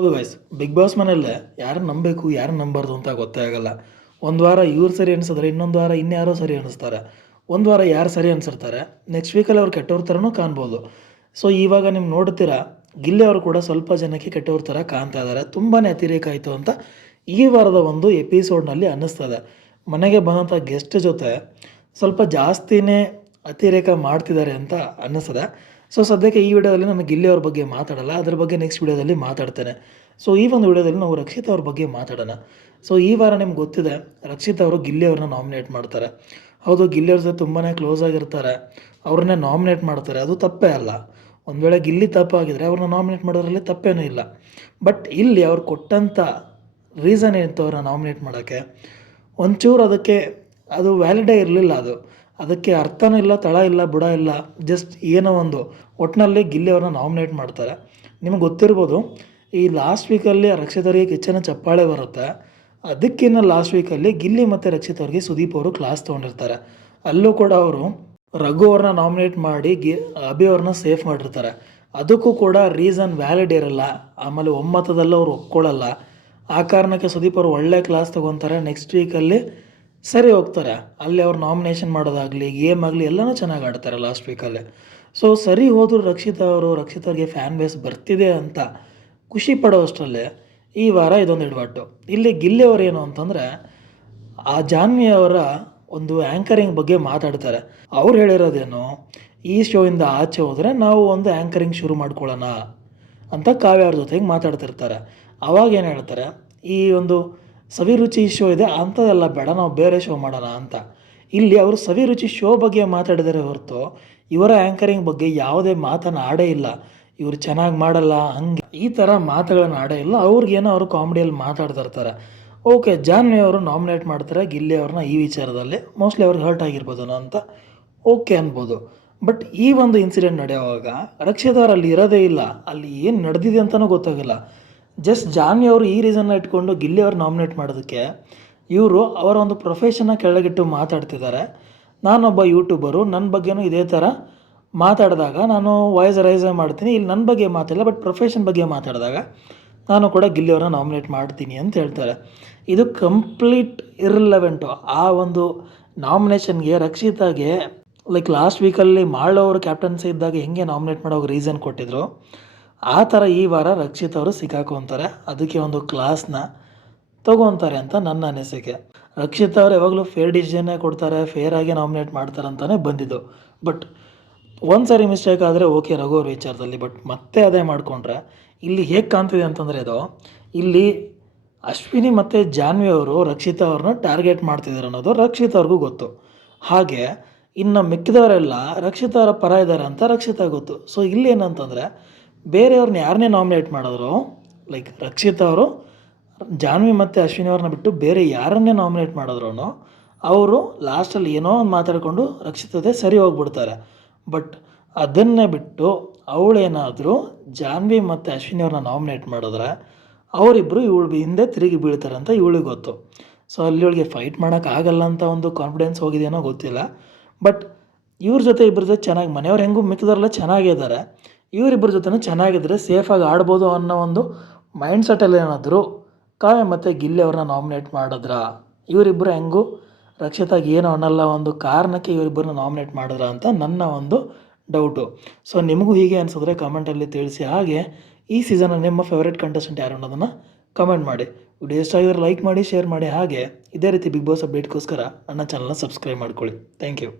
ಹೌದು guys, big boss ಮನೆಯಲ್ಲೇ ಯಾರನ್ನ ನಂಬಬೇಕು ಯಾರನ್ನ ನಂಬಾರ್ದು ಅಂತ ಗೊತ್ತೇ ಆಗಲ್ಲ. ಒಂದು ವಾರ ಇವ್ರು ಸರಿ ಅನಿಸಿದ್ರೆ ಇನ್ನೊಂದು ವಾರ ಇನ್ಯಾರೋ ಸರಿ ಅನಿಸ್ತಾರೆ. ಒಂದು ವಾರ ಯಾರು ಸರಿ ಅನಿಸಿರ್ತಾರೆ, ನೆಕ್ಸ್ಟ್ ವೀಕಲ್ಲಿ ಅವ್ರು ಕೆಟ್ಟವ್ರ ಥರನೂ ಕಾಣ್ಬೋದು. ಸೊ ಇವಾಗ ನೀವು ನೋಡ್ತೀರಾ, ಗಿಲ್ಲಿ ಅವರು ಕೂಡ ಸ್ವಲ್ಪ ಜನಕ್ಕೆ ಕೆಟ್ಟವ್ರ ಥರ ಕಾಣ್ತಾ ಇದ್ದಾರೆ. ತುಂಬಾ ಅತಿರೇಕ ಆಯಿತು ಅಂತ ಈ ವಾರದ ಒಂದು ಎಪಿಸೋಡ್ನಲ್ಲಿ ಅನ್ನಿಸ್ತದೆ. ಮನೆಗೆ ಬಂದಂಥ ಗೆಸ್ಟ್ ಜೊತೆ ಸ್ವಲ್ಪ ಜಾಸ್ತಿನೇ ಅತಿರೇಕ ಮಾಡ್ತಿದ್ದಾರೆ ಅಂತ ಅನ್ನಿಸ್ತದೆ. ಸೊ ಸದ್ಯಕ್ಕೆ ಈ ವಿಡಿಯೋದಲ್ಲಿ ನಾನು ಗಿಲ್ಲಿ ಅವ್ರ ಬಗ್ಗೆ ಮಾತಾಡಲ್ಲ, ಅದ್ರ ಬಗ್ಗೆ ನೆಕ್ಸ್ಟ್ ವಿಡಿಯೋದಲ್ಲಿ ಮಾತಾಡ್ತೇನೆ. ಸೊ ಈ ಒಂದು ವಿಡಿಯೋದಲ್ಲಿ ನಾವು ರಕ್ಷಿತ್ ಅವ್ರ ಬಗ್ಗೆ ಮಾತಾಡೋಣ. ಸೊ ಈ ವಾರ ನಿಮ್ಗೆ ಗೊತ್ತಿದೆ, ರಕ್ಷಿತ್ ಅವರು ಗಿಲ್ಲಿ ಅವ್ರನ್ನ ನಾಮಿನೇಟ್ ಮಾಡ್ತಾರೆ. ಹೌದು, ಗಿಲ್ಲಿ ಅವ್ರ ಜೊತೆ ತುಂಬಾ ಕ್ಲೋಸ್ ಆಗಿರ್ತಾರೆ, ಅವ್ರನ್ನೇ ನಾಮಿನೇಟ್ ಮಾಡ್ತಾರೆ. ಅದು ತಪ್ಪೇ ಅಲ್ಲ. ಒಂದು ವೇಳೆ ಗಿಲ್ಲಿ ತಪ್ಪಾಗಿದ್ದರೆ ಅವ್ರನ್ನ ನಾಮಿನೇಟ್ ಮಾಡೋದ್ರಲ್ಲಿ ತಪ್ಪೇನೂ ಇಲ್ಲ. ಬಟ್ ಇಲ್ಲಿ ಅವ್ರು ಕೊಟ್ಟಂಥ ರೀಸನ್ ಏನಿತ್ತು ಅವ್ರನ್ನ ನಾಮಿನೇಟ್ ಮಾಡೋಕ್ಕೆ, ಒಂಚೂರು ಅದಕ್ಕೆ ಅದು ವ್ಯಾಲಿಡೇ ಇರಲಿಲ್ಲ. ಅದಕ್ಕೆ ಅರ್ಥನೂ ಇಲ್ಲ, ತಳ ಇಲ್ಲ, ಬುಡ ಇಲ್ಲ. ಜಸ್ಟ್ ಏನೋ ಒಂದು ಒಟ್ಟಿನಲ್ಲಿ ಗಿಲ್ಲಿ ಅವ್ರನ್ನ ನಾಮಿನೇಟ್ ಮಾಡ್ತಾರೆ. ನಿಮಗೆ ಗೊತ್ತಿರ್ಬೋದು, ಈ ಲಾಸ್ಟ್ ವೀಕಲ್ಲಿ ರಕ್ಷಿತ್ ಅವರಿಗೆ ಕಿಚ್ಚನ ಚಪ್ಪಾಳೆ ಬರುತ್ತೆ. ಅದಕ್ಕಿಂತ ಲಾಸ್ಟ್ ವೀಕಲ್ಲಿ ಗಿಲ್ಲಿ ಮತ್ತು ರಕ್ಷಿತ್ ಅವ್ರಿಗೆ ಸುದೀಪ್ ಅವರು ಕ್ಲಾಸ್ ತೊಗೊಂಡಿರ್ತಾರೆ. ಅಲ್ಲೂ ಕೂಡ ಅವರು ರಘು ಅವ್ರನ್ನ ನಾಮಿನೇಟ್ ಮಾಡಿ ಅಭಿ ಅವ್ರನ್ನ ಸೇಫ್ ಮಾಡಿರ್ತಾರೆ. ಅದಕ್ಕೂ ಕೂಡ ರೀಸನ್ ವ್ಯಾಲಿಡ್ ಇರಲ್ಲ. ಆಮೇಲೆ ಒಮ್ಮತದಲ್ಲೂ ಅವ್ರು ಒಪ್ಕೊಳ್ಳಲ್ಲ. ಆ ಕಾರಣಕ್ಕೆ ಸುದೀಪ್ ಅವರು ಒಳ್ಳೆ ಕ್ಲಾಸ್ ತೊಗೊತಾರೆ. ನೆಕ್ಸ್ಟ್ ವೀಕಲ್ಲಿ ಸರಿ ಹೋಗ್ತಾರೆ. ಅಲ್ಲಿ ಅವ್ರು ನಾಮಿನೇಷನ್ ಮಾಡೋದಾಗಲಿ, ಗೇಮ್ ಆಗಲಿ ಎಲ್ಲನೂ ಚೆನ್ನಾಗಿ ಆಡ್ತಾರೆ ಲಾಸ್ಟ್ ವೀಕಲ್ಲಿ. ಸೊ ಸರಿ ಹೋದರು ರಕ್ಷಿತ್ ಅವ್ರಿಗೆ ಫ್ಯಾನ್ ಬೇಸ್ ಬರ್ತಿದೆ ಅಂತ ಖುಷಿ ಪಡೋಷ್ಟರಲ್ಲೇ ಈ ವಾರ ಇದೊಂದು ಎಡವಟ್ಟು. ಇಲ್ಲಿ ಗಿಲ್ಲಿ ಅವರು ಏನು ಅಂತಂದರೆ, ಆ ಜಾನ್ವಿ ಅವರ ಒಂದು ಆ್ಯಂಕರಿಂಗ್ ಬಗ್ಗೆ ಮಾತಾಡ್ತಾರೆ. ಅವ್ರು ಹೇಳಿರೋದೇನು, ಈ ಶೋಯಿಂದ ಆಚೆ ಹೋದರೆ ನಾವು ಒಂದು ಆ್ಯಂಕರಿಂಗ್ ಶುರು ಮಾಡ್ಕೊಳ್ಳೋಣ ಅಂತ ಕಾವ್ಯ ಅವ್ರ ಜೊತೆಗೆ ಮಾತಾಡ್ತಿರ್ತಾರೆ. ಅವಾಗ ಏನು ಹೇಳ್ತಾರೆ, ಈ ಒಂದು ಸವಿರುಚಿ ಶೋ ಇದೆ ಅಂಥದ್ದೆಲ್ಲ ಬೇಡ, ನಾವು ಬೇರೆ ಶೋ ಮಾಡೋಣ ಅಂತ. ಇಲ್ಲಿ ಅವರು ಸವಿರುಚಿ ಶೋ ಬಗ್ಗೆ ಮಾತಾಡಿದರೆ ಹೊರತು ಇವರ ಆ್ಯಂಕರಿಂಗ್ ಬಗ್ಗೆ ಯಾವುದೇ ಮಾತನ್ನು ಆಡೇ ಇಲ್ಲ. ಇವರು ಚೆನ್ನಾಗಿ ಮಾಡಲ್ಲ, ಹಂಗೆ ಈ ಥರ ಮಾತುಗಳನ್ನು ಆಡೇ ಇಲ್ಲ. ಅವ್ರಿಗೇನೋ ಅವರು ಕಾಮಿಡಿಯಲ್ಲಿ ಮಾತಾಡ್ತಿರ್ತಾರೆ. ಓಕೆ, ಜಾನ್ವಿ ಅವರು ನಾಮಿನೇಟ್ ಮಾಡ್ತಾರೆ ಗಿಲ್ಲಿ ಅವ್ರನ್ನ ಈ ವಿಚಾರದಲ್ಲಿ. ಮೋಸ್ಟ್ಲಿ ಅವ್ರಿಗೆ ಹರ್ಟ್ ಆಗಿರ್ಬೋದನೋ ಅಂತ ಓಕೆ ಅನ್ಬೋದು. ಬಟ್ ಈ ಒಂದು ಇನ್ಸಿಡೆಂಟ್ ನಡೆಯುವಾಗ ರಕ್ಷಿತ್ ಅವರು ಅಲ್ಲಿ ಇರೋದೇ ಇಲ್ಲ. ಅಲ್ಲಿ ಏನು ನಡೆದಿದೆ ಅಂತಲೂ ಗೊತ್ತಾಗಿಲ್ಲ. ಜಸ್ಟ್ ಜಾನ್ವಿ ಅವರು ಈ ರೀಸನ್ನ ಇಟ್ಕೊಂಡು ಗಿಲ್ಲಿ ಅವ್ರು ನಾಮಿನೇಟ್ ಮಾಡೋದಕ್ಕೆ ಇವರು ಅವರ ಒಂದು ಪ್ರೊಫೆಷನ್ನ ಕೆಳಗಿಟ್ಟು ಮಾತಾಡ್ತಿದ್ದಾರೆ. ನಾನೊಬ್ಬ ಯೂಟ್ಯೂಬರು, ನನ್ನ ಬಗ್ಗೆನೂ ಇದೇ ಥರ ಮಾತಾಡಿದಾಗ ನಾನು ವಾಯ್ಸ್ ರೈಸ್ ಮಾಡ್ತೀನಿ. ಇಲ್ಲಿ ನನ್ನ ಬಗ್ಗೆ ಮಾತಿಲ್ಲ, ಬಟ್ ಪ್ರೊಫೆಷನ್ ಬಗ್ಗೆ ಮಾತಾಡಿದಾಗ ನಾನು ಕೂಡ ಗಿಲ್ಲಿ ಅವ್ರನ್ನ ನಾಮಿನೇಟ್ ಮಾಡ್ತೀನಿ ಅಂತ ಹೇಳ್ತಾರೆ. ಇದು ಕಂಪ್ಲೀಟ್ ಇರ್ರಿಲೆವೆಂಟು. ಆ ಒಂದು ನಾಮಿನೇಷನ್ಗೆ ರಕ್ಷಿತಾಗೆ ಲಾಸ್ಟ್ ವೀಕಲ್ಲಿ ಮಾಳವರು ಕ್ಯಾಪ್ಟನ್ಸಿ ಇದ್ದಾಗ ಹೆಂಗೆ ನಾಮಿನೇಟ್ ಮಾಡೋಕೆ ರೀಸನ್ ಕೊಟ್ಟಿದ್ರು, ಆ ಥರ ಈ ವಾರ ರಕ್ಷಿತ್ ಅವರು ಸಿಕ್ಕಾಕೊತಾರೆ. ಅದಕ್ಕೆ ಒಂದು ಕ್ಲಾಸ್ನ ತೊಗೊತಾರೆ ಅಂತ ನನ್ನ ಅನಿಸಿಕೆ. ರಕ್ಷಿತ್ ಅವರು ಯಾವಾಗಲೂ ಫೇರ್ ಡಿಸಿಷನ್ನೇ ಕೊಡ್ತಾರೆ, ಫೇರಾಗಿ ನಾಮಿನೇಟ್ ಮಾಡ್ತಾರೆ ಅಂತಲೇ ಬಂದಿದ್ದು. ಬಟ್ ಒಂದು ಸಾರಿ ಮಿಸ್ಟೇಕ್ ಆದರೆ ಓಕೆ ರಘು ಅವ್ರ ವಿಚಾರದಲ್ಲಿ, ಬಟ್ ಮತ್ತೆ ಅದೇ ಮಾಡಿಕೊಂಡ್ರೆ ಇಲ್ಲಿ ಹೇಗೆ ಕಾಣ್ತಿದೆ ಅಂತಂದರೆ, ಇದು ಇಲ್ಲಿ ಅಶ್ವಿನಿ ಮತ್ತು ಜಾನ್ವಿ ಅವರು ರಕ್ಷಿತಾ ಅವ್ರನ್ನ ಟಾರ್ಗೆಟ್ ಮಾಡ್ತಿದ್ದಾರೆ ಅನ್ನೋದು ರಕ್ಷಿತ್ ಅವ್ರಿಗೂ ಗೊತ್ತು. ಹಾಗೆ ಇನ್ನು ಮಿಕ್ಕಿದವರೆಲ್ಲ ರಕ್ಷಿತ್ ಅವರ ಪರ ಇದ್ದಾರೆ ಅಂತ ರಕ್ಷಿತಾ ಗೊತ್ತು. ಸೊ ಇಲ್ಲಿ ಏನಂತಂದರೆ, ಬೇರೆಯವ್ರನ್ನ ಯಾರನ್ನೇ ನಾಮಿನೇಟ್ ಮಾಡಿದ್ರು, ರಕ್ಷಿತ್ ಅವರು ಜಾನ್ವಿ ಮತ್ತು ಅಶ್ವಿನಿ ಅವ್ರನ್ನ ಬಿಟ್ಟು ಬೇರೆ ಯಾರನ್ನೇ ನಾಮಿನೇಟ್ ಮಾಡಿದ್ರು ಅವರು ಲಾಸ್ಟಲ್ಲಿ ಏನೋ ಒಂದು ಮಾತಾಡಿಕೊಂಡು ರಕ್ಷಿತ್ ಜೊತೆ ಸರಿ ಹೋಗ್ಬಿಡ್ತಾರೆ. ಬಟ್ ಅದನ್ನೇ ಬಿಟ್ಟು ಅವಳೇನಾದರೂ ಜಾನ್ವಿ ಮತ್ತು ಅಶ್ವಿನಿ ಅವ್ರನ್ನ ನಾಮಿನೇಟ್ ಮಾಡಿದ್ರೆ ಅವರಿಬ್ಬರು ಇವಳು ಹಿಂದೆ ತಿರುಗಿ ಬೀಳ್ತಾರೆ ಅಂತ ಇವಳಿಗೆ ಗೊತ್ತು. ಸೊ ಅಲ್ಲಿ ಇವಳಿಗೆ ಫೈಟ್ ಮಾಡೋಕ್ಕಾಗಲ್ಲ ಅಂತ ಒಂದು ಕಾನ್ಫಿಡೆನ್ಸ್ ಹೋಗಿದೆಯೋ ಗೊತ್ತಿಲ್ಲ. ಬಟ್ ಇವ್ರ ಜೊತೆ ಇಬ್ಬರ ಜೊತೆ ಚೆನ್ನಾಗಿ, ಮನೆಯವ್ರು ಹೆಂಗೂ ಮಿಕ್ಕಿದವರೆಲ್ಲ ಚೆನ್ನಾಗಿದ್ದಾರೆ, ಇವರಿಬ್ಬರ ಜೊತೆನೂ ಚೆನ್ನಾಗಿದ್ದರೆ ಸೇಫಾಗಿ ಆಡ್ಬೋದು ಅನ್ನೋ ಒಂದು ಮೈಂಡ್ ಸೆಟ್ಟಲ್ಲಿ ಏನಾದರೂ ಕಾವ್ಯ ಮತ್ತು ಗಿಲ್ಲಿ ಅವ್ರನ್ನ ನಾಮಿನೇಟ್ ಮಾಡಿದ್ರ, ಇವರಿಬ್ಬರು ಹೆಂಗೂ ರಕ್ಷಿತಾಗಿ ಏನು ಅನ್ನಲ್ಲ ಒಂದು ಕಾರಣಕ್ಕೆ ಇವರಿಬ್ಬರನ್ನ ನಾಮಿನೇಟ್ ಮಾಡಿದ್ರ ಅಂತ ನನ್ನ ಒಂದು ಡೌಟು. ಸೊ ನಿಮಗೂ ಹೀಗೆ ಅನಿಸಿದ್ರೆ ಕಮೆಂಟಲ್ಲಿ ತಿಳಿಸಿ. ಹಾಗೆ ಈ ಸೀಸನಲ್ಲಿ ನಿಮ್ಮ ಫೇವ್ರೇಟ್ ಕಂಟೆಸ್ಟೆಂಟ್ ಯಾರು ಅನ್ನೋದನ್ನು ಕಮೆಂಟ್ ಮಾಡಿ. ವಿಡಿಯೋ ಇಷ್ಟ ಆಗಿದ್ರೆ ಲೈಕ್ ಮಾಡಿ, ಶೇರ್ ಮಾಡಿ. ಹಾಗೆ ಇದೇ ರೀತಿ ಬಿಗ್ ಬಾಸ್ ಅಪ್ಡೇಟ್ಗೋಸ್ಕರ ನನ್ನ ಚಾನಲ್ನ ಸಬ್ಸ್ಕ್ರೈಬ್ ಮಾಡ್ಕೊಳ್ಳಿ. Thank you.